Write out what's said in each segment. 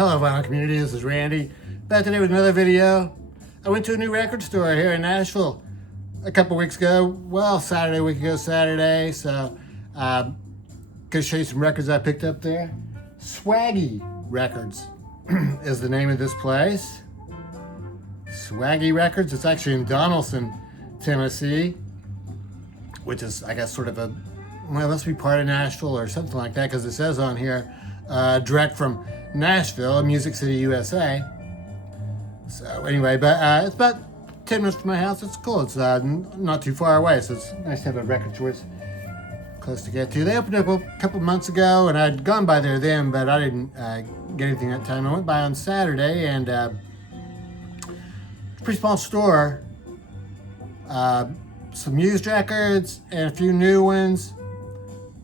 Hello vinyl community, this is Randy. Back today with another video. I went to a new record store here in Nashville a couple weeks ago. Well, a week ago Saturday. So, gonna show you some records I picked up there. Swaggy Records is the name of this place. Swaggy Records. It's actually in Donaldson, Tennessee, which is, I guess, sort of a, well, it must be part of Nashville or something like that, because it says on here, direct from Nashville, Music City, USA. So anyway, but it's about 10 minutes from my house. It's cool. It's not too far away, so it's nice to have a record store close to get to. They opened up a couple months ago, and I'd gone by there then, but I didn't get anything that time. I went by on Saturday, and it's a pretty small store. Some used records and a few new ones,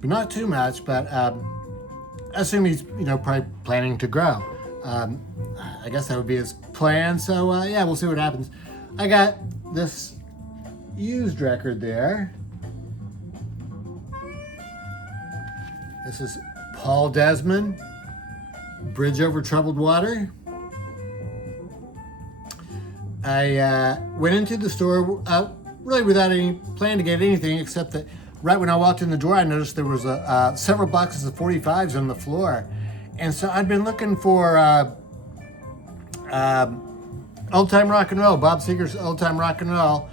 but not too much. But I assume he's, probably planning to grow. I guess that would be his plan. So yeah, we'll see what happens. I got this used record there. This is Paul Desmond, Bridge Over Troubled Water. I went into the store really without any plan to get anything, except that right when I walked in the door, I noticed there was several boxes of 45s on the floor. And so I'd been looking for old time rock and roll, Bob Seger's old time rock and roll.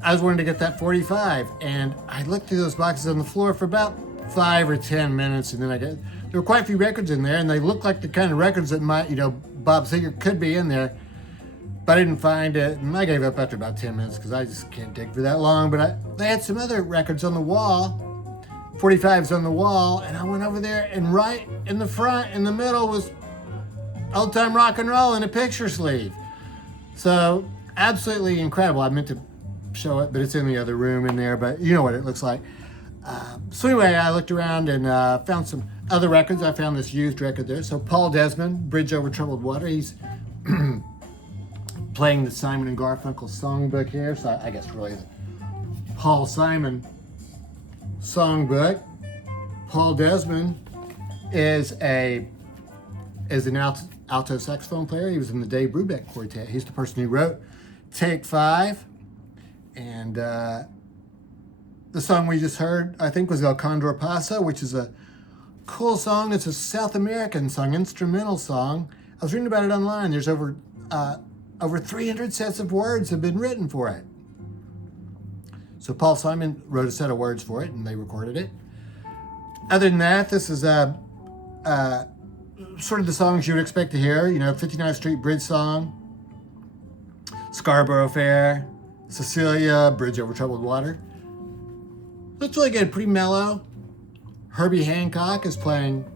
I was wanting to get that 45, and I looked through those boxes on the floor for about 5 or 10 minutes, and then there were quite a few records in there, and they looked like the kind of records that might, Bob Seger could be in there. But I didn't find it, and I gave up after about 10 minutes because I just can't dig for that long. But they had some other records on the wall, 45s on the wall, and I went over there, and right in the front, in the middle, was old time rock and roll in a picture sleeve. So absolutely incredible. I meant to show it, but it's in the other room in there, but you know what it looks like. So anyway, I looked around and found some other records. I found this used record there. So Paul Desmond, Bridge Over Troubled Water. He's playing the Simon and Garfunkel songbook here. So I guess really the Paul Simon songbook. Paul Desmond is an alto saxophone player. He was in the Dave Brubeck Quartet. He's the person who wrote Take 5. And the song we just heard, I think, was El Condor Pasa, which is a cool song. It's a South American song, instrumental song. I was reading about it online. There's over 300 sets of words have been written for it. So Paul Simon wrote a set of words for it, and they recorded it. Other than that, this is sort of the songs you would expect to hear. 59th Street Bridge Song, Scarborough Fair, Cecilia, Bridge Over Troubled Water. Looks really good, pretty mellow. Herbie Hancock is playing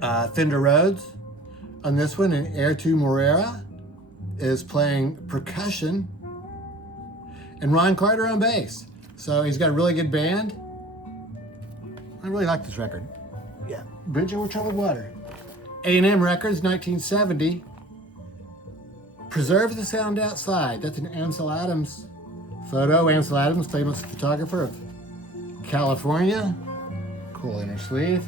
Fender Rhodes on this one, and Airtu Moreira is playing percussion, and Ron Carter on bass. So he's got a really good band. I really like this record. Yeah, Bridge Over Troubled Water. R.E.M. Records, 1970. Preserve the Sound Outside. That's an Ansel Adams photo. Ansel Adams, famous photographer of California. Cool inner sleeve.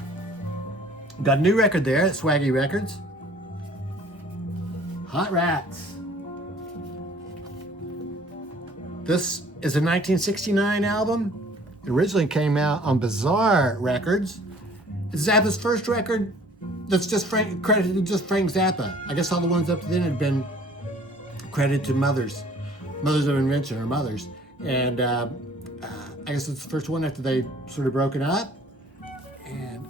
Got a new record there at Swaggy Records. Hot Rats. This is a 1969 album. It originally came out on Bizarre Records. It's Zappa's first record that's just credited to just Frank Zappa. I guess all the ones up to then had been credited to Mothers of Invention, or Mothers. And I guess it's the first one after they sort of broken up. And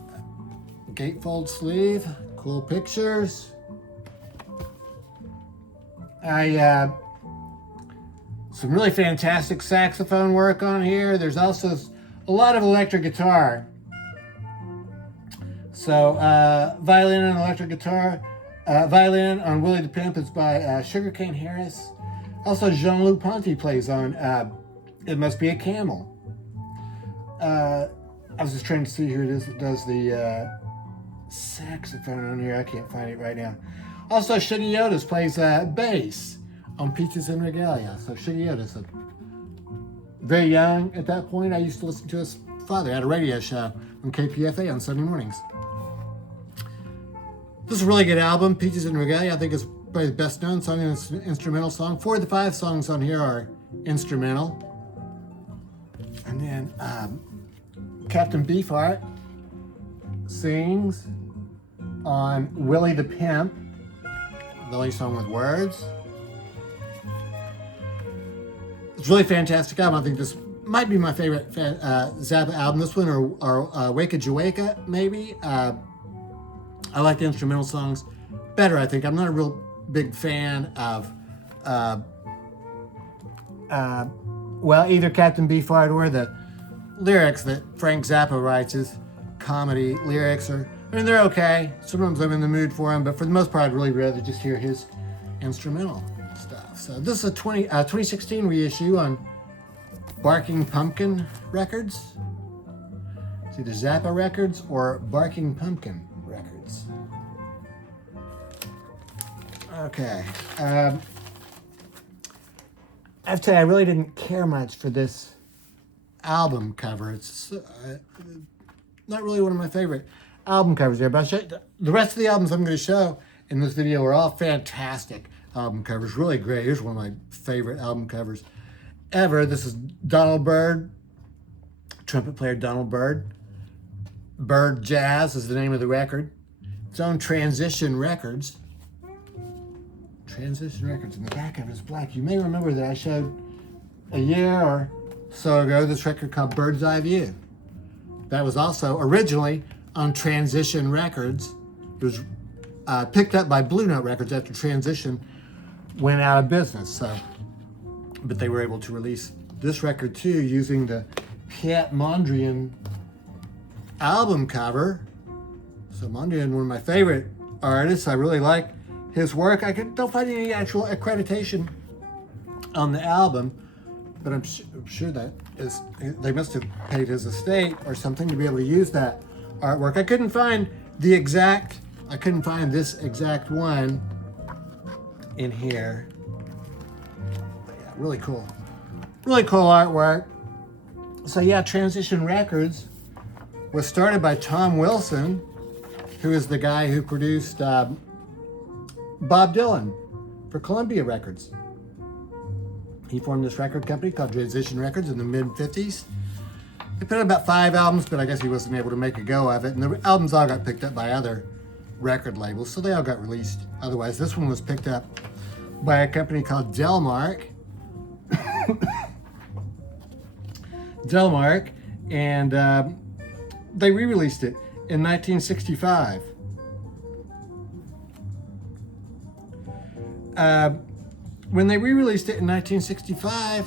gatefold sleeve, cool pictures. Some really fantastic saxophone work on here. There's also a lot of electric guitar. So violin and electric guitar. Violin on Willie the Pimp is by Sugarcane Harris. Also, Jean-Luc Ponty plays on It Must Be a Camel. I was just trying to see who it is that does the saxophone on here. I can't find it right now. Also, Shuggy Otis plays bass on Peaches and Regalia. So Shuggy Otis, very young at that point. I used to listen to his father at a radio show on KPFA on Sunday mornings. This is a really good album, Peaches and Regalia. I think it's probably the best known song, and it's an instrumental song. 4 of the 5 songs on here are instrumental. And then Captain Beefheart sings on Willie the Pimp, the only song with words. It's a really fantastic album. I think this might be my favorite Zappa album. This one or Waka Jawaka, maybe. I like the instrumental songs better, I think. I'm not a real big fan of, either Captain Beefheart or the lyrics that Frank Zappa writes. His comedy lyrics they're okay. Sometimes I'm in the mood for them, but for the most part, I'd really rather just hear his instrumental stuff. So this is a 2016 reissue on Barking Pumpkin Records. It's either Zappa Records or Barking Pumpkin Records. Okay. I have to tell you, I really didn't care much for this album cover. It's not really one of my favorite album covers there, but the rest of the albums I'm going to show in this video are all fantastic album covers, really great. Here's one of my favorite album covers ever. This is Donald Byrd, trumpet player Donald Byrd. Byrd Jazz is the name of the record. It's on Transition Records. Transition Records, and the back of it is black. You may remember that I showed a year or so ago this record called Bird's Eye View. That was also originally on Transition Records. It was picked up by Blue Note Records after Transition went out of business. But they were able to release this record too using the Piet Mondrian album cover. So Mondrian, one of my favorite artists. I really like his work. I don't find any actual accreditation on the album, but I'm sure that they must have paid his estate or something to be able to use that artwork. I couldn't find this exact one in here. But yeah, really cool artwork. So yeah, Transition Records was started by Tom Wilson, who is the guy who produced Bob Dylan for Columbia Records. He formed this record company called Transition Records in the mid-50s. They put out about 5 albums, but I guess he wasn't able to make a go of it. And the albums all got picked up by other record labels, so they all got released. Otherwise, this one was picked up by a company called Delmark. And they re-released it in 1965. When they re-released it in 1965,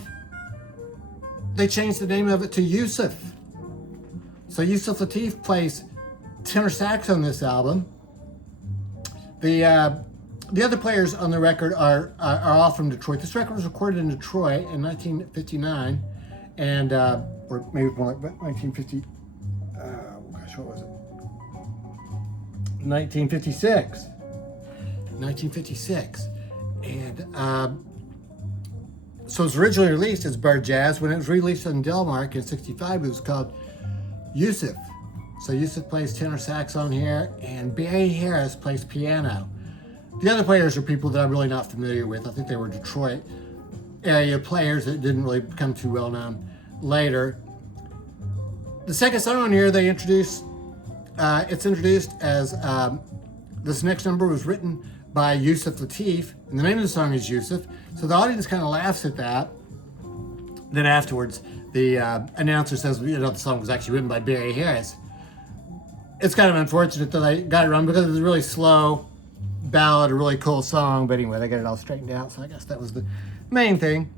they changed the name of it to Yusuf. So Yusuf Lateef plays tenor sax on this album. The other players on the record are all from Detroit. This record was recorded in Detroit in 1959, and or maybe more like 1950. What was it? 1956. 1956. And so it was originally released as Byrd Jazz. When it was released on Delmark in 65, it was called Yusuf. So Yusuf plays tenor sax on here, and Barry Harris plays piano. The other players are people that I'm really not familiar with. I think they were Detroit area players that didn't really become too well known later. The second song on here, they introduced, it's introduced as, this next number was written by Yusuf Lateef, and the name of the song is Yusuf. So the audience kind of laughs at that. Then afterwards, the announcer says, the song was actually written by Barry Harris. It's kind of unfortunate that I got it wrong because it was a really slow ballad, a really cool song. But anyway, they got it all straightened out. So I guess that was the main thing.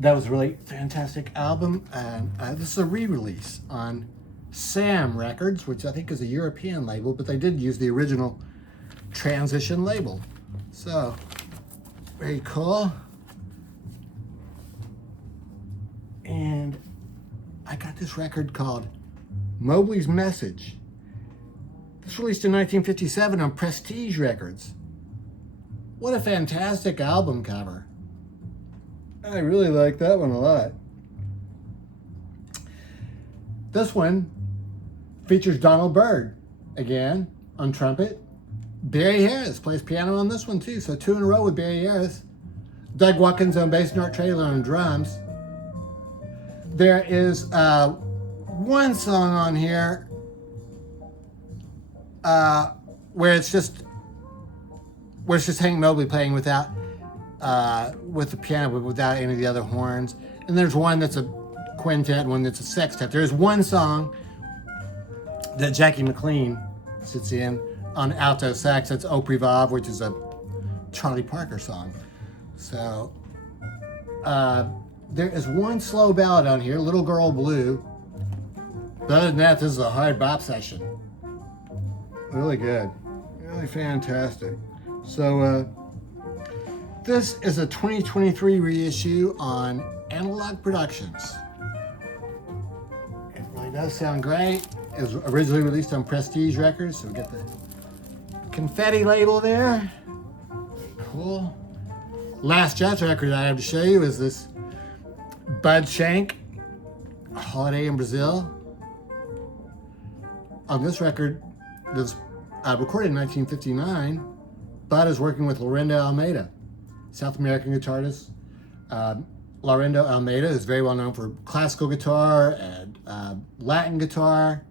That was a really fantastic album. And this is a re-release on Sam Records, which I think is a European label, but they did use the original Transition label. So, very cool. And I got this record called Mobley's Message. This was released in 1957 on Prestige Records. What a fantastic album cover. I really like that one a lot. This one features Donald Byrd again on trumpet, Barry Harris plays piano on this one too, so 2 in a row with Barry Harris. Doug Watkins on bass, Nort Traylor on drums. There is one song on here where it's just Hank Mobley playing without with the piano, but without any of the other horns. And there's one that's a quintet, one that's a sextet. There's one song that Jackie McLean sits in on alto sax. That's Au Privav, which is a Charlie Parker song. So there is one slow ballad on here, Little Girl Blue. But other than that, this is a hard bop session. Really good. Really fantastic. So this is a 2023 reissue on Analog Productions. It really does sound great. It was originally released on Prestige Records, so we got the confetti label there. Cool. Last jazz record I have to show you is this Bud Shank, Holiday in Brazil. On this record, this recorded in 1959, Bud is working with Laurindo Almeida, South American guitarist. Laurindo Almeida is very well known for classical guitar and Latin guitar.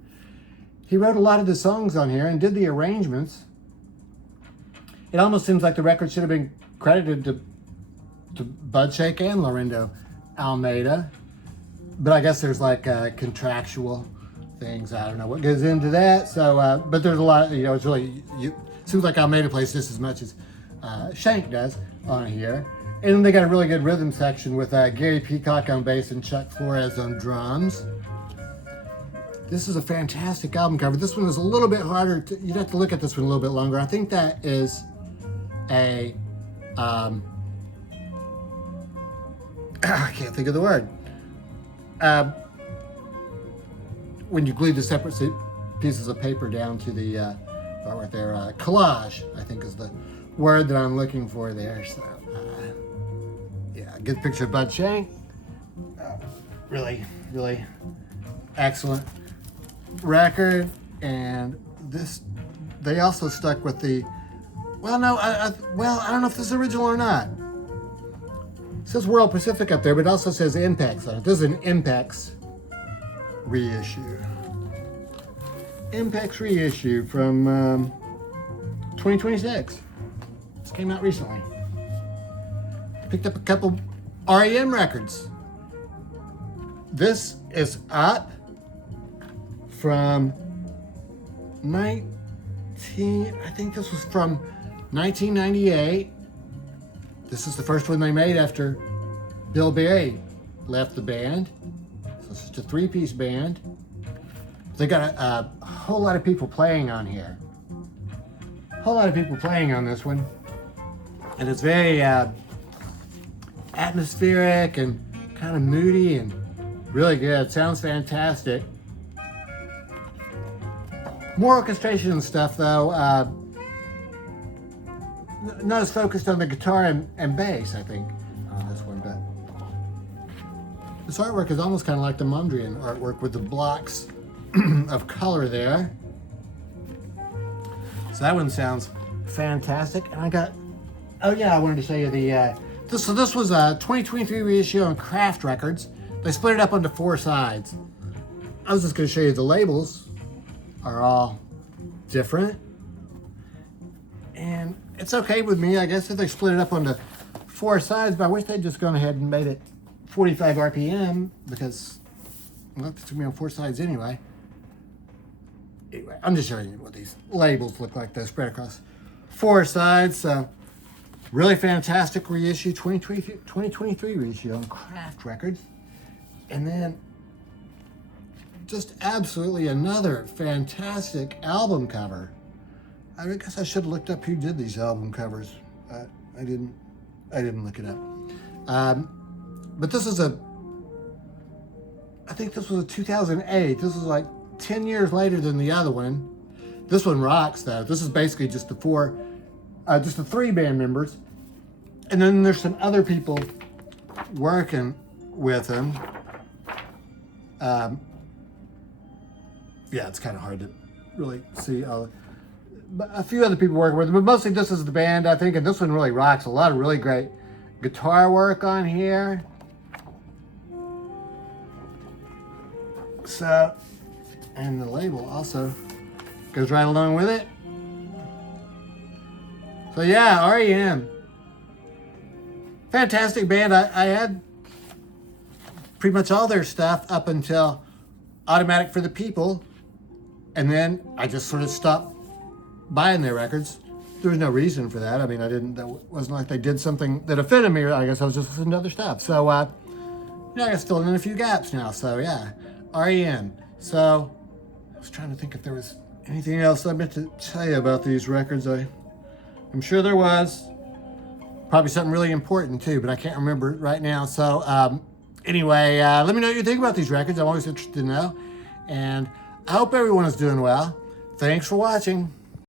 He wrote a lot of the songs on here and did the arrangements. It almost seems like the record should have been credited to Bud Shank and Laurindo Almeida, but I guess there's like contractual things. I don't know what goes into that. So, but there's a lot. It's really seems like Almeida plays just as much as Shank does on here. And they got a really good rhythm section with Gary Peacock on bass and Chuck Flores on drums. This is a fantastic album cover. This one is a little bit harder. You'd have to look at this one a little bit longer. I think that is a I can't think of the word. When you glue the separate pieces of paper down to the right there, collage, I think is the word that I'm looking for there. So, yeah, good picture of Bud Shank. Really, really excellent record. And this, they also stuck with the, well, no, I don't know if this is original or not. It says World Pacific up there, but it also says Impex on it. This is an Impex reissue. Impex reissue from 2026. This came out recently. Picked up a couple R.E.M. records. This is up from I think this was from 1998. This is the first one they made after Bill Berry left the band. So it's just a 3-piece band. They got a whole lot of people playing on here. A whole lot of people playing on this one. And it's very atmospheric and kind of moody and really good. Sounds fantastic. More orchestration and stuff though. Not as focused on the guitar and bass, I think, on this one, but this artwork is almost kind of like the Mondrian artwork with the blocks of color there. So that one sounds fantastic. And I got, oh yeah, I wanted to show you the, this was a 2023 reissue on Kraft Records. They split it up onto 4 sides. I was just going to show you the labels are all different. And it's okay with me, I guess, if they split it up onto 4 sides, but I wish they'd just gone ahead and made it 45 RPM because, well, it's gonna be on 4 sides anyway. Anyway, I'm just showing you what these labels look like. They're spread across 4 sides. So, really fantastic reissue, 2023 reissue on Kraft Records. And then, just absolutely another fantastic album cover. I guess I should have looked up who did these album covers. I didn't look it up. But this is I think this was a 2008. This is like 10 years later than the other one. This one rocks though. This is basically just the 3 band members. And then there's some other people working with them. Yeah, it's kind of hard to really see all. a few other people working with them, but mostly this is the band, I think, and this one really rocks. A lot of really great guitar work on here. So, and the label also goes right along with it. So yeah, R.E.M. Fantastic band. I had pretty much all their stuff up until Automatic for the People, and then I just sort of stopped buying their records. There was no reason for that. I mean, that wasn't like they did something that offended me. I guess I was just listening to other stuff. So, I got still in a few gaps now. So yeah, R.E.M. So I was trying to think if there was anything else I meant to tell you about these records. I'm sure there was. Probably something really important too, but I can't remember it right now. So anyway, let me know what you think about these records. I'm always interested to know. And I hope everyone is doing well. Thanks for watching.